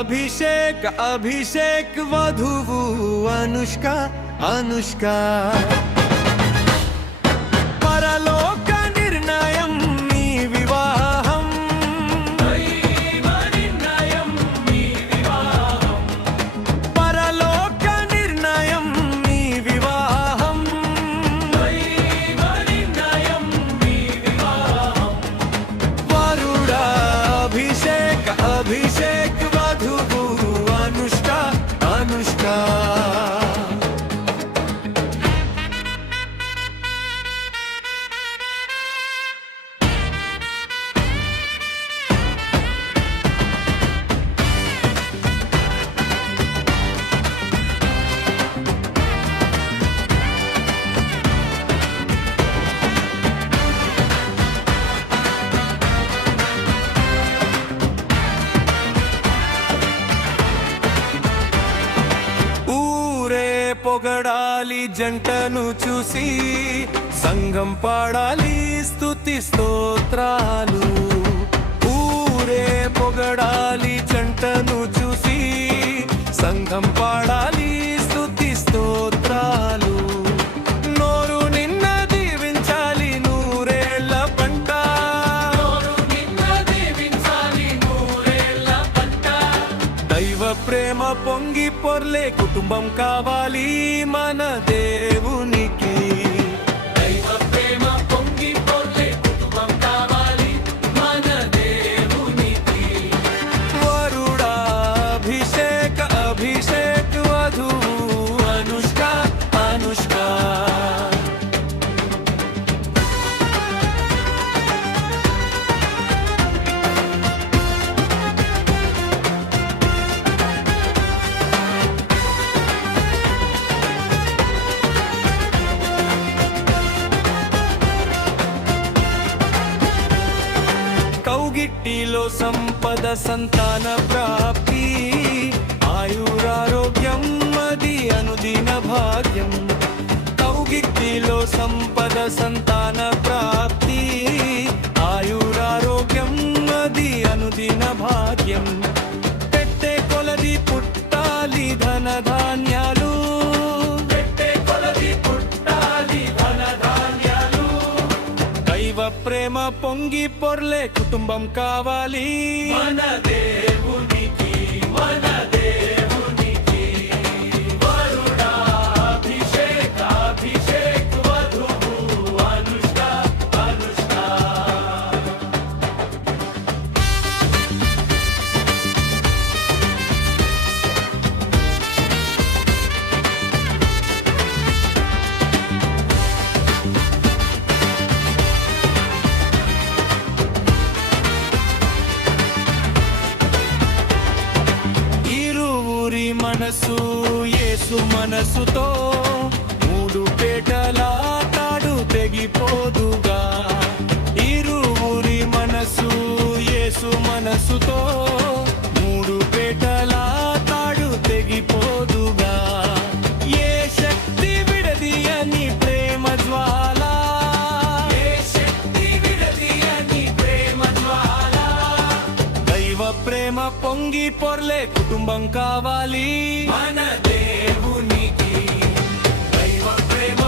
అభిషేక్ అభిషేక్ వధువు అనుష్క అనుష్క పరలోక నిర్ణయం మీ వివాహం పరలోక నిర్ణయం మీ వివాహం వరుడా అభిషేక్ అభిషేక్ వధువు అనుష్క అనుష్క పొగడాలి జంటను చూసి సంఘం పాడాలి స్తుతి స్తోత్రాలు ఊరే పొగడాలి జంటను చూసి సంఘం పాడాలి స్తుతి స్తోత్రాలు నోరు నిన్న దీవించాలి నూరేళ్ల పంట దైవ ప్రేమ పొంగి పొర్లే కుటుంబం కావాలి మన దేవునికి దైవ ప్రేమ పొంగి పొర్లే కుటుంబం కావాలి మన దేవునికి వరుడా అభిషేక్ అభిషేక్ వధువు అనుష్క అనుష్క కౌగిట్టిలో సంపద సంతాన ప్రాప్తి ఆయురారోగ్యం అది అనుదిన భాగ్యం కౌగిట్టిలో సంపద సంతాన ప్రాప్తి ఆయురారోగ్యం అది అనుదిన భాగ్యం పెట్టే కొలది పుట్టాలి ధన ధాన్యాలు ప్రేమ పొంగి పొర్లే కుటుంబం కావాలి మన దేవునికి మన దేవునికి వరుడా అభిషేక్ అభిషేక్ వధువు అనుష్క అనుష్క మనసు యేసు మనసుతో మూడు పేటల తాడు తెగిపోదుగా ఇరువురి మనసు యేసు మనసుతో మూడు పేటల తాడు తెగిపోదుగా ఏ శక్తి విడదీయని ప్రేమ జ్వాల ఏ శక్తి విడదీయని ప్రేమ జ్వాల దైవ ప్రేమ పొంగి పొర్లే కుటుంబం కావాలి మన దేవునికి దైవ ప్రేమ